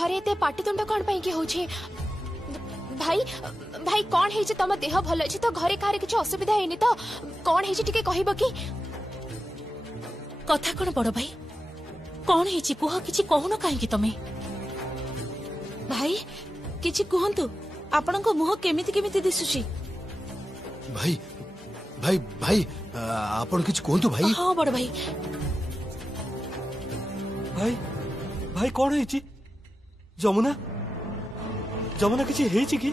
घरे एते पाटितुंड कौन पाई के होछे भाई भाई कौन है जे तम देह भल अछि तो घरे कारे किछ असुविधा हेनी तो कौन है जे टिके कहिबो की कथा कोन बड़ भाई कौन है छि कुह किछि कहून काहे कि तमे भाई किछि कहंतु आपन को मुह केमिति केमिति दिसुछि भाई भाई भाई आपन किछ कहंतु भाई हां बड़ भाई भाई भाई कौन है जमुना जमुना किसी है कि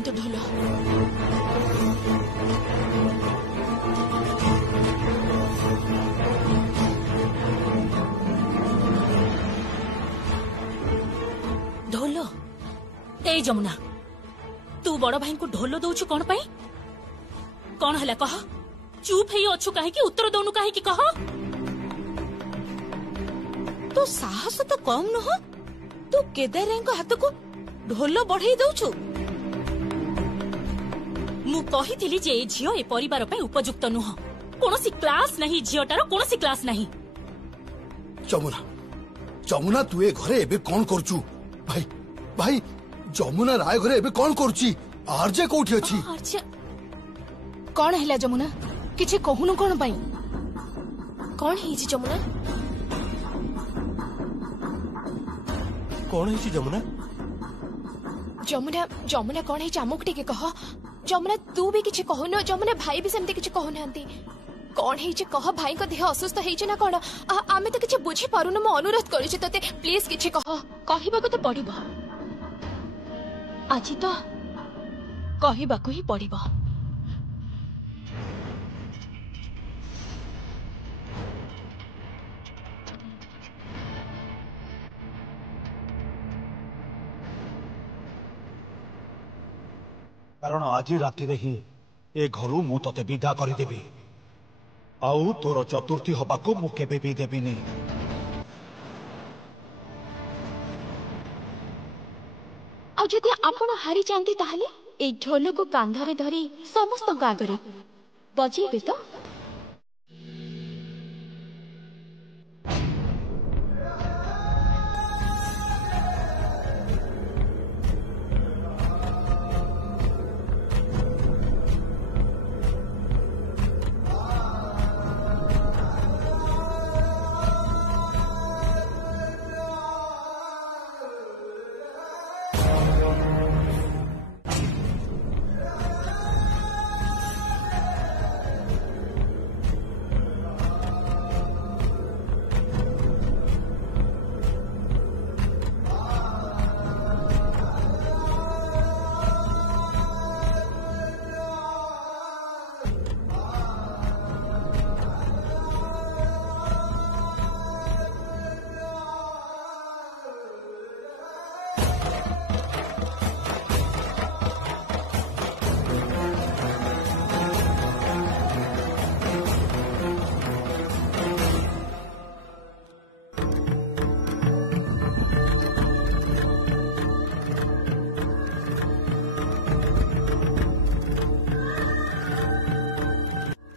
तो ढोल ढोल ए जमुना तू बड़ भाई को ढोल दौचु कौन पाई कौन हला कह चुप है अच्छु कहे कि उत्तर दौनु कहे कि कह तो साहस तो कम नह तू केदार हाथ को ढोल बढ़ाई दौचु मु कहिथिली जे ए झियो ए परिवार पे उपयुक्त नुह कोनोसी क्लास नहीं झियोटार कोनोसी क्लास नहीं जमुना जमुना तू ए घरे एबे कोन करचू भाई भाई जमुना राय घरे एबे कोन करची आरजे कोठी अछि आरजे कौन हैला जमुना किछि कहूनु कोन पाई कौन है जी जमुना कौन है जमुना जमुना जमुना कौन है आमुक टिके कह जमुना तू भी किछि कहून जमुना भाई भी सेमते किछि कहू नांती कौन है जे कह भाई को देह असुस्थ है जे ना कोन आमे तो किछि बुझी पारुन म अनुरोध करू छी तते प्लीज किछि कह कहिबा को तो पड़िबो आज तो कहिबा को ही पड़िबो कारण आज राति ही ए घरू मु तते विदा करदेवी आउ तोर चतुर्थी हबाकू मु केबे भी देबिनी आ जदि आपण हारी जांती ताहले ए ढोल को कांधरे धरी समस्त आगरे बजेबे तो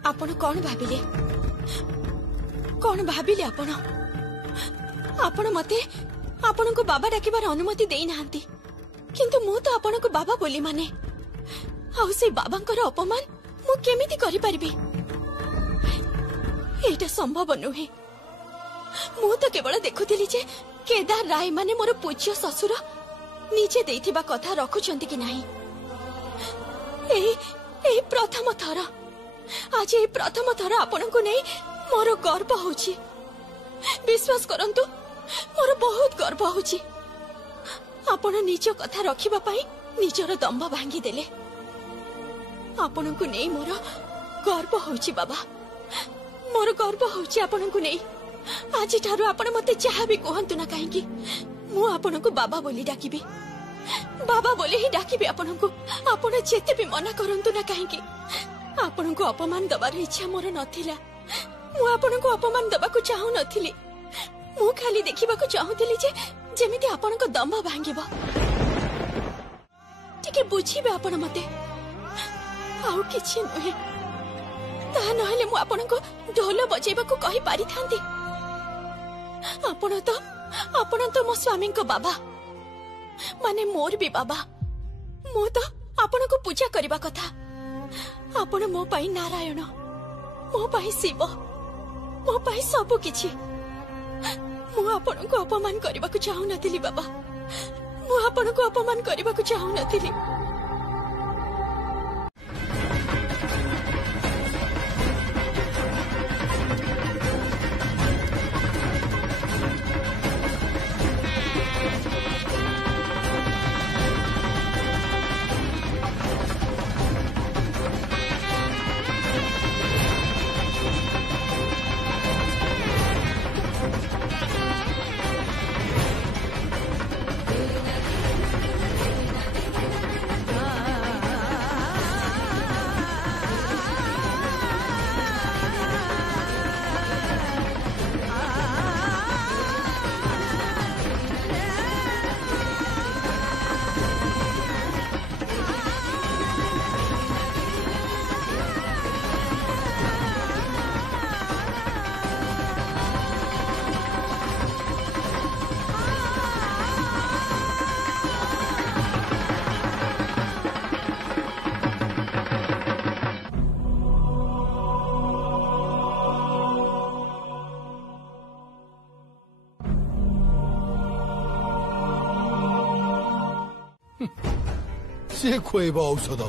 आपण कौन भाविले आपण मते आपण को बाबा डाकिबार अनुमति देई नांती किंतु मु तो आपण को बाबा बोली माने आउ से बाबांकर अपमान मु केमिति करि परिबी एटा संभव नुहे मु तो केवल देखुथिली जे केदार राय माने मोर पूज्य ससुर नीचे देइथिबा कथा रखुचंती कि नाही ए प्रथम थर आज ये प्रथम थर आपण को नहीं मोर गर्व होची विश्वास करंतु मोर बहुत गर्व होची आपण निज कथा रखिबा पई निजर दंभ भांगी देले आपण को नहीं मोर गर्व होची बाबा मोर गर्व होची आपण को नहीं आज ठारू आपण मते चाहा भी कहंतु ना काहे कि मु आपण को बाबा बोली डाकिबी बाबा बोले ही डाकिबे आपनकु आपण जेते भी मना करंतु ना काहेकि आपनकु अपमान दबार इच्छा मोर नथिला मु आपनकु अपमान दबाकु चाहू नथिली मु खाली देखिबाकु चाहूतिली जे जेमिति आपनक दम्भ भांगिबो टिके बुझिबे आपण मते आउ किछि नहे ता नहले मु आपनक ढोल बजेबाकु कहि पारि थांती आपण तो मो स्वामी को बाबा माने मोर भी बाबा मु तो आपण को पूजा करबा कथा आपण मो पाई नारायण मो पाई शिव मो पाई सब किछि मु आपण को अपमान करबा को चाहू नथिली बाबा मु आपण को अपमान करबा को चाहू नथिली से खुएब औषध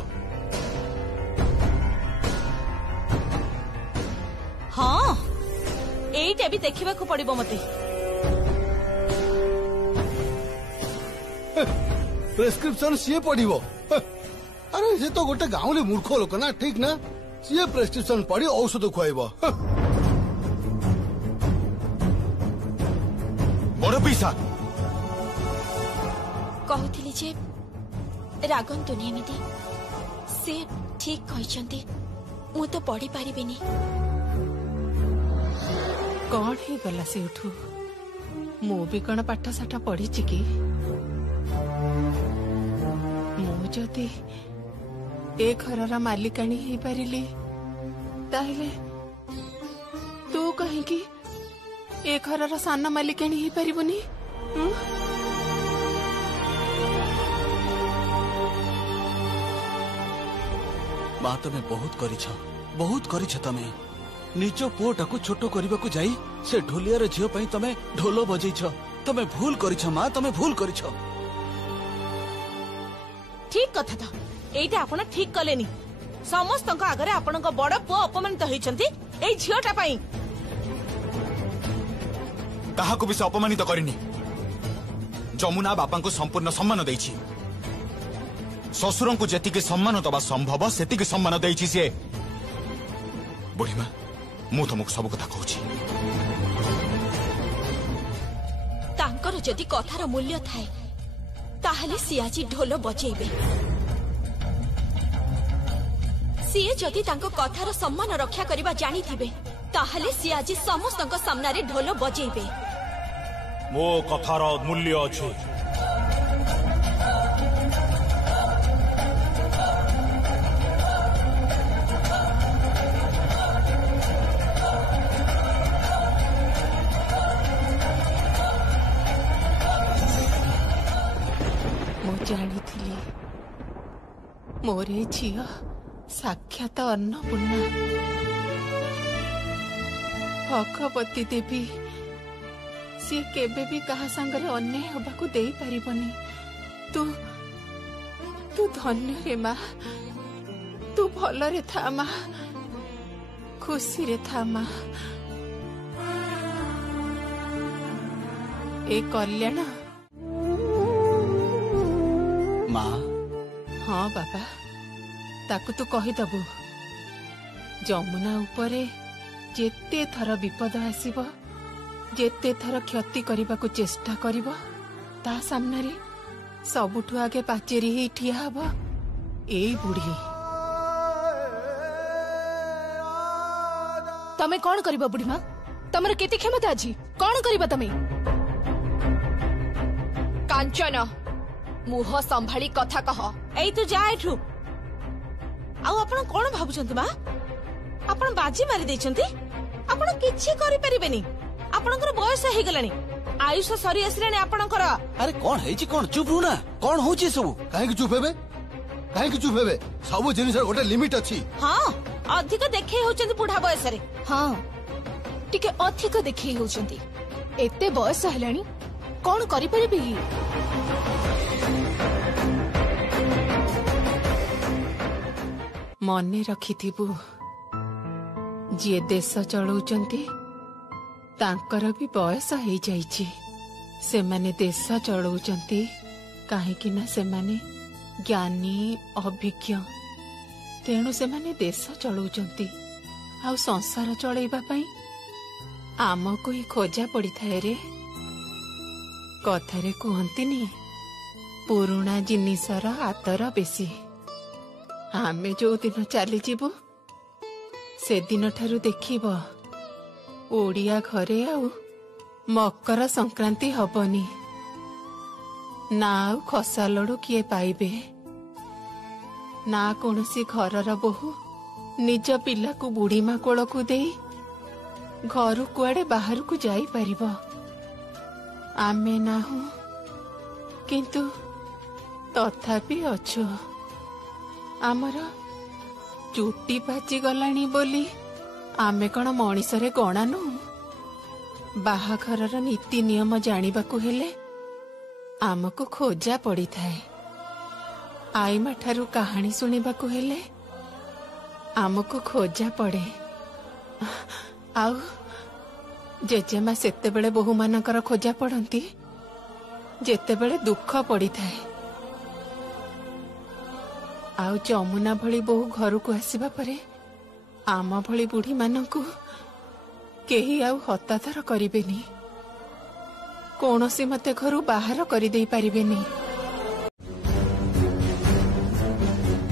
हाँ एटा भी देखा पड़ो मते प्रेस्क्रिप्शन सी पढ़ो अरे से तो गोटे गाँव मूर्ख लोक ना ठीक ना सी प्रेस्क्रिप्शन पढ़ी औषध खुआब बड़ पैसा कहूतिली जे रागंतुनी एमिति से ठीक कहचंती मु तो पढ़ी पारिबिनी कौन ही गला से उठू मु भी कौन पाठ साठ पढ़ी कि मु जदि ए घर मालिकाणी हो पारिली ताहले तू कहीं ए घर सान मालिकाणी हो पारिबनी माँ तमें बहुत करिछ तमें निज पुओटा को छोट करने को जाई से ढोलियार झील पर तमें ढोल बजेछ तमें भूल करिछ माँ तमें भूल करिछ ठीक कथा तो एटा आपण ठीक कलेनी समस्त आगरे आपण बड़ पुओ अपमानित होइछंती एई झीलटा पई ताहाको भी से अपमानित करिनी जमुना बापा को संपूर्ण सम्मान देइछि ससुर को जेतिके सम्मान दबा संभव सेतिके सम्मान देइछि से बुढ़ीमा मु तुमको सब कथा कहूछि तांकर जदि कथार मूल्य थाए ताहले सी आज ढोल बजेबे सी जदि तांको कथार सम्मान रक्षा करबा जानी थिबे ताहले सी आज समस्तक सामने ढोल बजेबे मो कथार मूल्य अछि जानी मोरे झील साक्षात अन्नपूर्णा भगवती देवी सी केबे भी कहा संगरे अन्याय हबाकू देई पारिबनी तू तू धन्य रे माँ तू भल रे था माँ खुशी रे था माँ ए कल्याण माँ हाँ बाबा ताकू तू कहीदबु जमुना उपरे जेते थर विपद आसीबो जेते थर क्षति करबा को चेष्टा करिवो ता सामने सबुठु आगे पाचेरी ही ठिया हब एई बुढ़ी। तमे कौन करिबा बुढ़ी माँ? तमर केते क्षमता अछि? कौन करिबा तमे? कांचन मुह संभाली कथा कह। एई तू जा एठू। आउ आपण कोन भाबुछंती बा? आपण बाजी मारी देछंती? आपण किछि करि परिबेनी। आपणकर बयस हे गलानी, आयुष सरी आसलानी आपणकर। अरे कौन है कौन चुप रू ना कौन हो सब कहीं चुप हेबे? कहीं चुप हेबे? सब जिनिस गोटे लिमिट अछि। हाँ अधिक देखे होचंती बुढ़ा बयस रे। हाँ टिके अधिक देखी होचंती। एते बयस हेलानी कौन करि परिबे? मने रखिथिबु जे देश चलाउचंती तांकर भी बयस हो जाइछि। से माने देश चलाउचंती काहेकि ना से माने ज्ञानी अभिज्ञ, तेणु से माने देश चलाउचंती। आ संसार चलैबा पई आमको ही खोजा पड़ी थाए रे। कथारे कहंतीनी पुरुणा जिनिसर आतर बेसी। आमे जो दिन चली जीवु से दिन ठारू देखिब ओडिया घरे आउ मकर संक्रांति हबनी ना आउ खसा लडू किए पाइबे ना कोनसी घरर बोहू निज पिला को बुढ़ी माँ कोल को दे घर कुआडे बाहर को जाई परिबो। आमे ना हूँ किंतु तथापि अछु। आमर चुटी पाची गलानी बोली आमे कण मणिसरे गणा नु। बाहाघरर नीति नियम जानिबाकु हेले आमको खोजा पड़ी थाए। आईमा ठारू कहानी सुनिबाकु हेले आमको खोजा पड़े। आउ जेजेमा सेते बेले बहु मानकर खोजा पड़ती जेते बेले दुख पड़ी थाए। आउ जमुना भली बहु घर को आसीबा परे आम भली बुढ़ी मानकु केही आउ हतादर करिबेनी, कोनोसी मते घरु बाहर करि देई परिबेनी।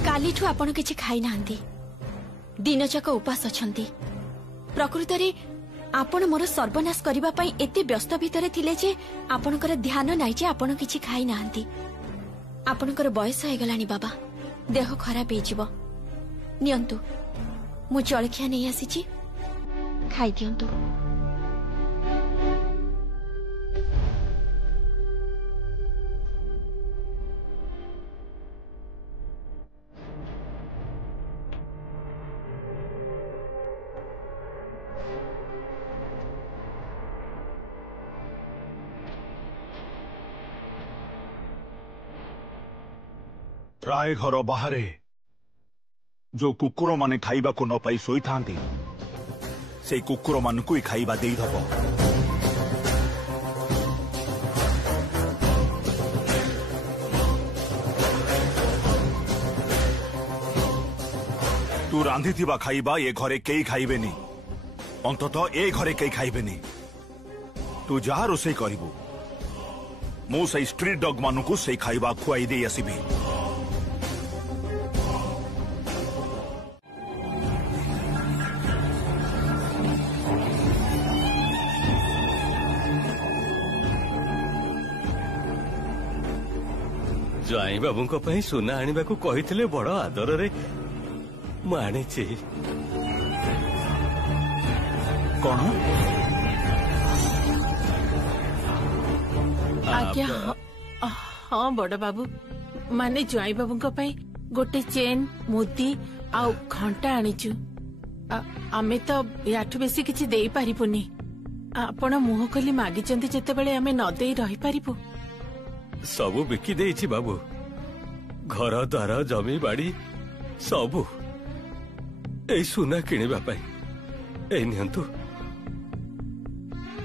कालीठू आपण किछि खाई नांती, दिन जाक उपास अछंती। प्रकृत रे आपण मोर सर्वनाश करिबा पई एते व्यस्त भितरे थिले जे आपणकर ध्यान नाइ जे आपण किछि खाई नांती। आपणकर बयस हे गलानी बाबा, देह खराब हेजिबो। नियंतु मु जलखिया नहीं आसीची, खाई दियंतु। राय घर बाहर जो कुकुर माने खाइबा को न पाई सोई थांती से कुकुर मानकु ही खाइबा देई दबो। तू रांधी थिबा खाइबा ये घरे केई खाइबेनी, अंततः ए घरे केई खाइबेनी। तू जहा रोसई करिबू मु से स्ट्रीट डॉग मानकु से खाइबा खुआई दे आसीबी। जाई बाबू को पई सुना आनिबा को कहिथिले बड़ आदर रे मु आनिछि। कोन आज्ञा? हाँ बड़ बाबू, माने ज्वाई बाबू को पई गोटे चेन मुदी आ घंटा आनिचु। आमे तो याठु बेसी किछि देई पारिबुनी। आपण मुह खोली मागिचंती जेते बेले आमे न देई रहि पारिबु। सबु बिकी देइछि बाबू, घर द्वार जमी बाड़ी सबु ए सुना किनिबा पई। ए नियंतु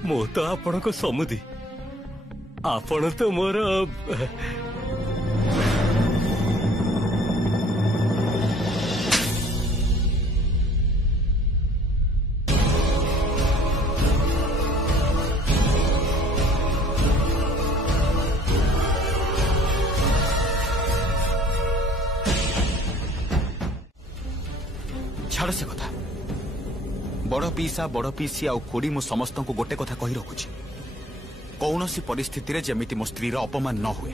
मो तो आपण को समुदी, आपण तो मोर पीसा बड़ पीसी आ खोड़ी मु समस्त को गोटे कथा कही रखुची कौन सी परिस्थिति रे जेमिति मो स्त्री अपमान न हुए।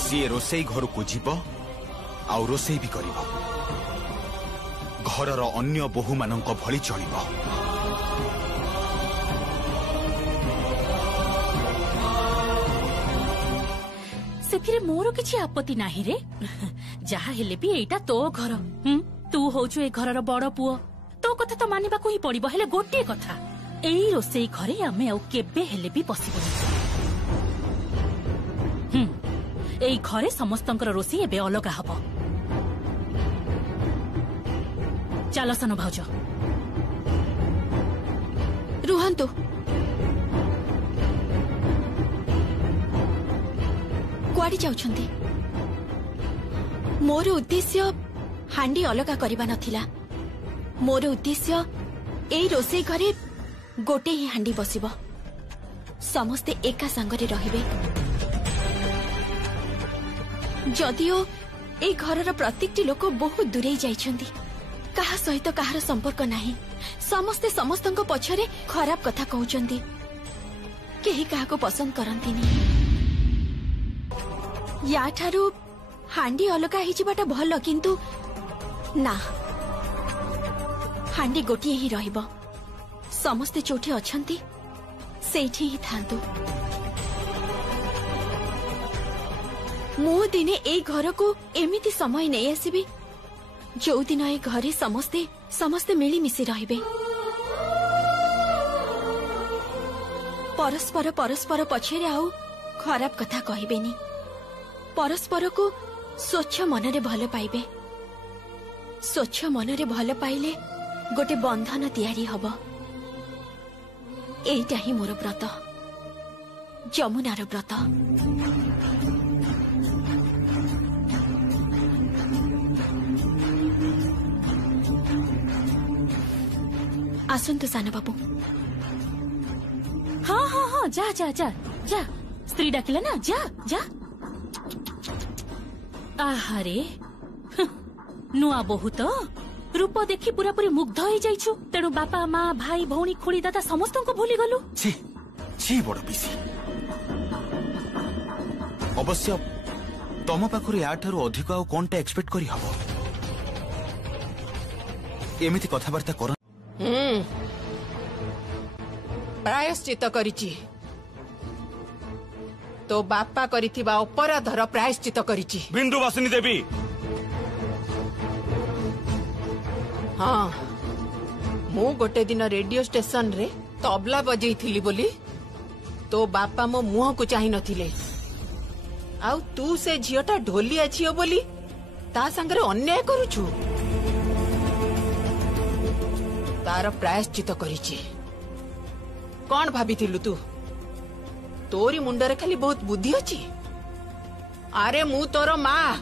सी रोसई घर को जीव आ रोसई भी करिब घरर अन्य बहु मानक भली चलिब। से मोर किसी आपत्ति नाही रे जहा हेले भी एटा तो घर तू होचु ए घरर बड़ पुओ तो कथा तो मानिबा को ही पड़िबो। हेले गोटे कथा एई रोसई घरे आमे आउ केबे हेले भी पसिबो। एई घरे समस्तंकर रोसई एबे अलगा हबो। चलो सन भाउज रुहंतु कुआड़ी जाउछंती। मोर उद्देश्य हांडी अलगा करबा नथिला। मोर उद्देश्य एई रोसई घरे गोटे ही हांडी बसिबो समस्ते एका संगरे रहिबे। जदिओ एई घरर प्रत्येकटी लोक बहुत दूरे जाइछंती कहा सहित कहार संपर्क नाही समस्ते समस्तंक पछरे खराब कथा कहउचंती केही काहाको पसंद करंतीनी। या ठारू हांडी अलगा हिजिबाटा भल किंतु ना हांडी गोटिए ही रहिबो समस्ते चोठी अछंती सेठी ही थांतु। मु दिने ए घर को एमिति समय नहीं आसीबी जो दिन ए घरे समस्ते समस्ते मिलीमिशी रहिबे परस्पर परस्पर पछरे आउ खराब कथा कहिबेनी परस्पर को स्वच्छ मनरे भल पाइबे। स्वच्छ मनरे भल पाइले गोटे बंधन तैयारी हब। एइटा ही मोर व्रत जमुनार व्रत। आसंतु सानो बाबू। हाँ हाँ हाँ जा जा जा जा स्त्री डाकिला ना जा जा। आहारे नुआ बहु तो रूप देखी पूरा पूरी मुग्ध हो जाइछु तेणु बापा माँ भाई भौणी खुड़ी दादा समस्त को भूली गलु। छी छी बड़ पीसी अवश्य तम पाखरे या ठारू अधिक आउ कोनटा एक्सपेक्ट करी हबो एमिति कथाबार्ता कर। प्रायश्चित करिछि तो बापा करिथिबा अपराधर प्रायश्चित करिछि। बिंदुवासिनी देवी हाँ मु गोटे दिन रेडियो स्टेशन रे तबला बजेइथिली बोली तो बापा मो मुह को चाहि नथिले आउ तू से झियोटा ढोलिया झियो बोली ता संगरे अन्याय करूछु तार प्रायश्चित करिछि। कौन भाबिथिलु तू तोरी मुंडरे खाली बहुत बुद्धि अछि। अरे मु तोर माँ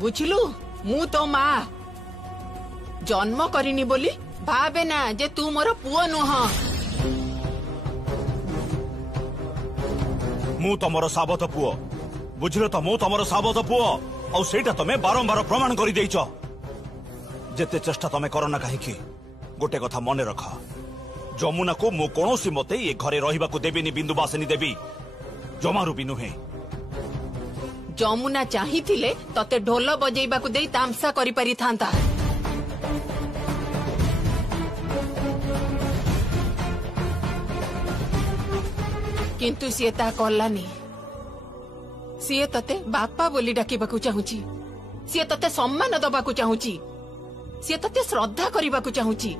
बुझिलु मु तो माँ जन्म करिनी बोली भावे ना जे तू मोर पुओ नुह। मु तमर साबत पुओ बुझिलो तो मु तमर साबत पुओ और सेटा तमे बारंबार प्रमाण करि देइछ। जेते चेष्टा तमे करो ना काहे कि गोटे कथा मने रख जमुना को मु कोनोसी मते ये घरे रहिबा को देबेनी बिंदुवासिनी देवी जमारू भी नुहे। जमुना चाहिथिले तते ढोल बजेइबा को देई तामसा करि पारि थांता किंतु सी ता कलानी। सी तते बापा बोली डाकिबाकू चाहूची सी तते सम्मान दबाकू चाहूची सी तते श्रद्धा करिबाकू चाहूची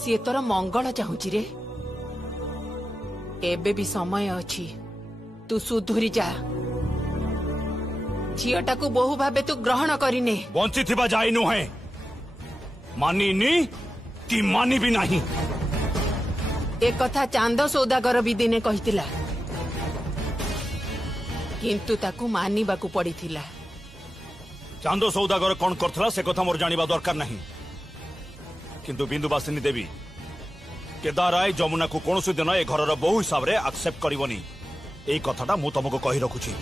सी तोर मंगल चाहूची रे। एबे भी समय अछि तू सुधुरी जा झियटा को बहु भाबे तू ग्रहण करिने बंची थिबा जाई नुहे मानिनी कि मानी भी नहीं। एक कथा चांद सौदागर भी दिने कहितिला किंतु ताकू मानिबाकू पड़िथिला। चांदो सौदागर कौन करथला से कथा मोर जानिबा दरकार नहीं किंतु बिंदुवासिनी देवी केदाराय जमुना को कोनोसी दिन ए घरर बहु हिसाब रे एक्सेप्ट करिवनी एई कथाटा मु तुमको कहि रखुची।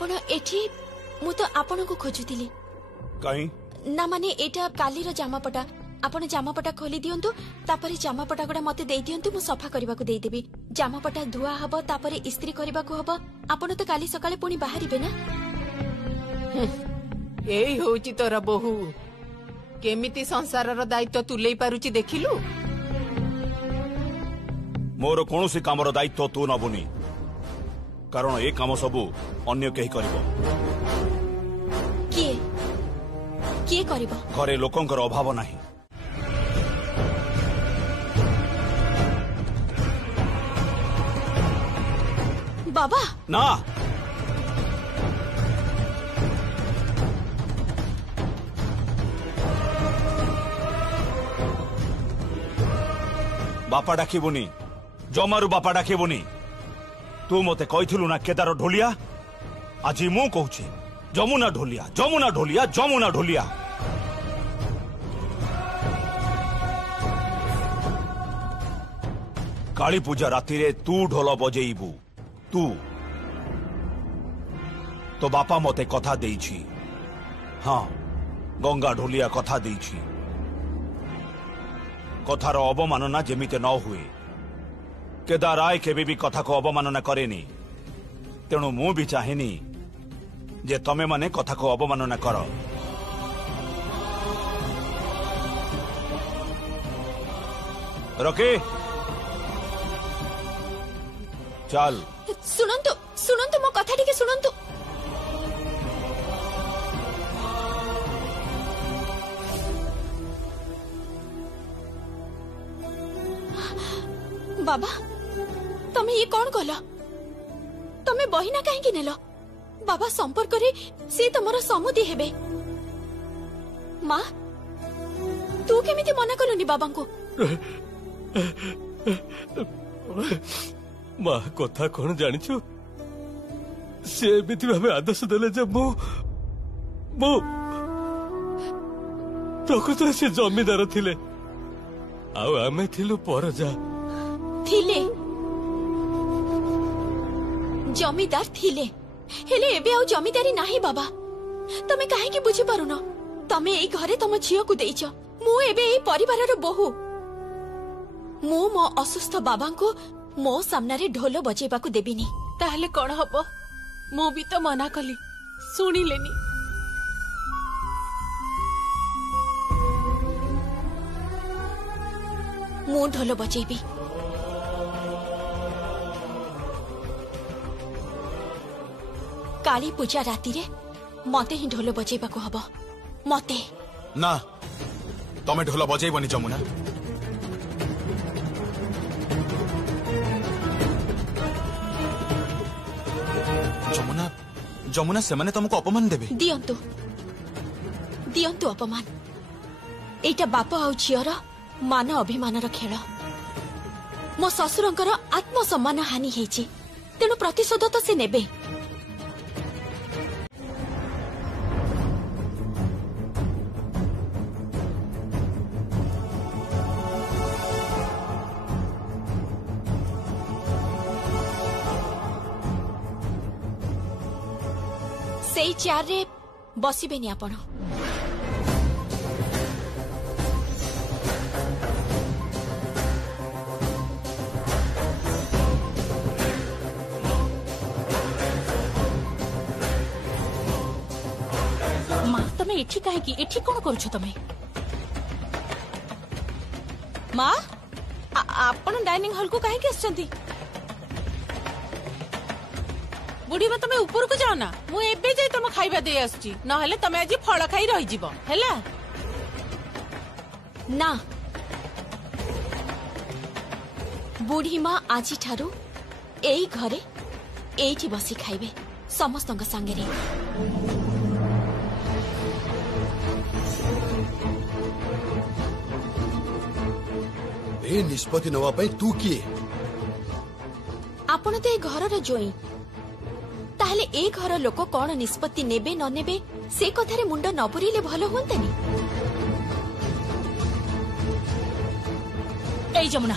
आपण एठी मु तो आपण को खोजुतिली कहीं ना माने एटा कालीर जामापटा आपण जामापटा खोली दियंतु तापरे जामापटा गुडा मते देई दियंतु मु सफा करबा को देई देबी जामापटा धुआ हबो तापरे इस्त्री करबा को हबो आपण तो काली सकाळे पुनी बाहरिबे ना एई होउची तोर बहु केमिति संसारर दायित्व तुलेई पारुची देखिलु मोर कौनसी कामर दायित्व तू नबुनी कारण ए काम सबू अन्य केही करिवो किए किए करिवो घरे लोकंकर अभाव नाही बाबा ना बापा डाकिबुनी जमारू बापा डाकिबुनी तू मते कहिथिलु ना केदार ढोलिया आज मु कहूची जमुना ढोलिया जमुना ढोलिया जमुना ढोलिया काली पूजा राति रे तू ढोल बजेइबू तू तो बापा मते कथा देइछि हाँ गंगा ढोलिया कथा देइछि कथार अवमानना जेमिते न हुए केदार राय केबे भी कथा को अवमानना करेनी तेणु मु भी चाहेनी जे तमे माने कथा को अवमानना कर रके चल सुनंतु सुनंतु मो कथा टिके सुनंतु बाबा तमे ये कौन कल तमे बहिना कहीं नेल बाबा संपर्क रे से तमर समुदी हेबे माँ तू केमिति मना कलुनी बाबा को माँ कथा कौन जानिछु से एमिति भाबे आदेश देले जे मो प्रकृत से जमीदार थिले आउ आमे थिलु परजा थिले जमीदार थिले हेले एबे आउ जमीदारी नाही बाबा तमे काहे की बुझी पारुनो तमे एई घरे तम झियो को देइछ मु एबे एई परिवारर बहु मु मो असुस्थ बाबा को मो सामना रे ढोल बजेबा को देबिनी ताहले कोन हबो मु भी तो मना कली सुनी लेनी मु ढोल बजेबी काली पूजा राति रे मते ही ढोल बजेबा को हबो मते ना तमे ढोल बजेबनी जमुना जमुना जमुना से माने तुमको अपमान देबे दियंतु दियंतु अपमान एटा बाप आउ झियर मान अभिमान खेल मो ससुरंकर आत्मसम्मान हानि हेछि तेणु प्रतिशोध तो से नेबे सेई चेयर रे बसिबेनी आपण माँ तमे एठी काहे की एठी कोन करूछ तमे माँ आपण डाइनिंग हॉल को काहे के आछंती बुढ़ी में तमे ऊपर को जाओ ना मु एबे जाई तम खाइबा दे आछी न हेले तमे आज फळ खाई रहि जिवो हैला ना बुढ़ी माँ आज ठारू एई घरे एठी बसी खाइबे समस्तंग संगे रे ए निष्पत्ति नवा पई तू किए आपण तो ए घरर जोई ताहले ए घर लोक कौन निष्पत्ति नेबे न नेबे से कथारे मुंड न पुरीले भलो हुंतनी ए जमुना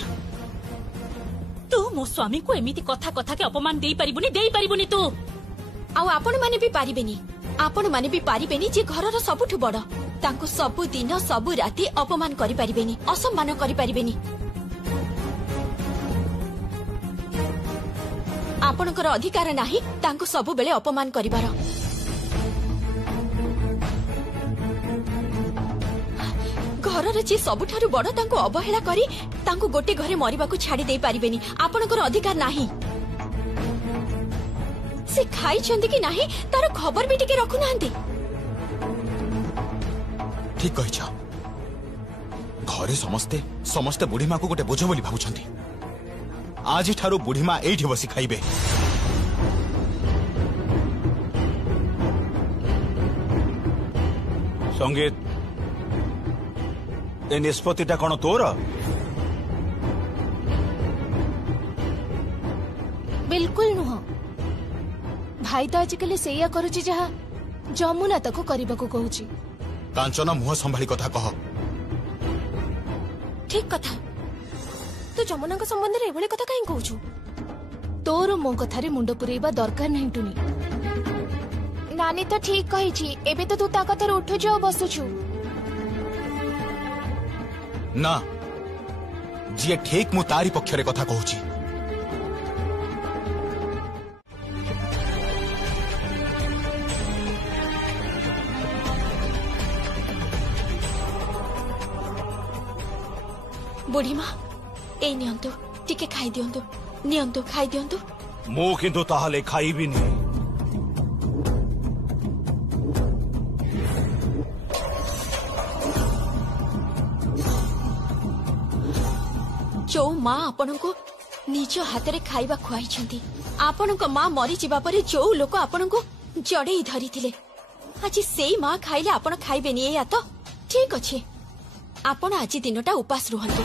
तू मो स्वामी को एमिति कथा कथा के अपमान देई परिबुनी तू आउ आपण माने भी पारिबेनी आपण माने भी पारिबेनी जे घरर सबुठु बड़ तांको सबु दिन सबु राति अपमान करि पारिबेनी असम्मान करि पारिबेनी आपणकर अधिकार नाही तांको सबु बेले अपमान करिवार घरर जे सबुठारु बड़ तांको अवहेला करी तांको गोटे घरे मरिबाकू छाड़ी दे पारिबेनी आपणकर अधिकार नाही से खाई चंदी कि नाही तार खबर भी टिके रखु नांती ठीक कहिछ घरे समस्ते समस्ते बुढ़ी माँ को गोटे बोझ बोली भाबुछंती आज ठारू बुढ़ी माँ एठी बसी खाइबे संगीत ए निष्पत्तिटा कौन तोर बिल्कुल नुह भाई तो आजिकल सेया करुची जहा जमुना ताको करबाको कहूची कांचना मुह संभाली कथा कह ठीक कथा तू जमुना का संबंध रे एभली कथा काई कहूछु तोर मो कथारे मुंड पुरेबा दरकार नहीं टुनी नानी तो ठीक कही छी एबे तो तू ता कथार उठु जो बसुछु ना जी ठीक मु तारी पक्षरे कथा कहूची बुढ़ी माँ ए नियंतु टिके खाई दियंतु नियंतु खाई दियंतु मु किंतु ताहले खाइबी नहीं जो माँ आपण को निज हाथ रे खाइबा खुआई छंती आपण को माँ मरी जिबा परे जो लोक आपण को जड़े धरी थिले आज सेई माँ खाइले आपण खाइबेनी या तो ठीक अछि आपण आज दिनटा उपास रुहंतु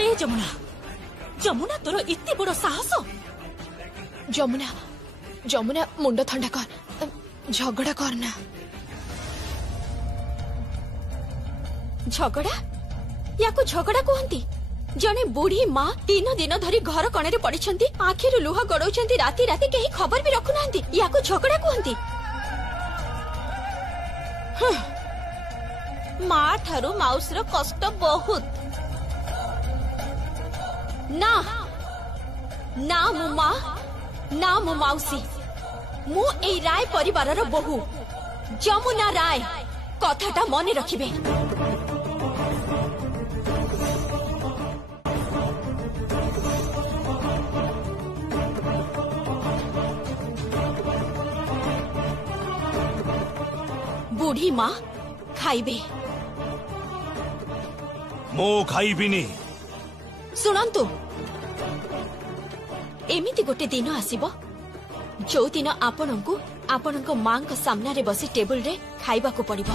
ए जमुना जमुना तोर इत्ते बड़ साहस जमुना जमुना मुंड ठंडा कर झगड़ा करना झगड़ा या को झगड़ा कहती जने बुढ़ी माँ 3 दिन धरी घर कणे पड़ी आखिर लुह गड़ौंती राति राति कहीं खबर भी रखुना या को झगड़ा कहती माँ ठारू माउसर कष्ट बहुत ना ना मु माँ ना मु माउसी मु ए राय परिवार बहु जमुना राय कथाटा मने रखिबे बुढ़ी माँ खाइबे मो खाइबिनी शुणु एमिति गोटे दिन आसीबो जो दिन आपणको आपणको मां को सामना रे बसी टेबल रे खाइबा को पड़िबो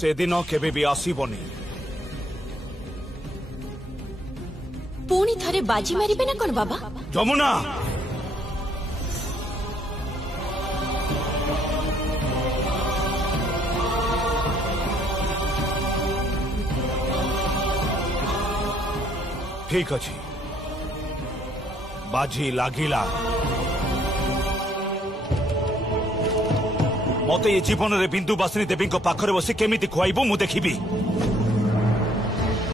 से दिन केबे भी आसीबनी पुणी थरे बाजी मारिबे ना कोन बाबा जमुना ठीक अच्छी बाजी लागिला मते ये जीवन रे बिंदु बासिनी देवी पाखरे बसी केमिति खुआइबो मु देखिबी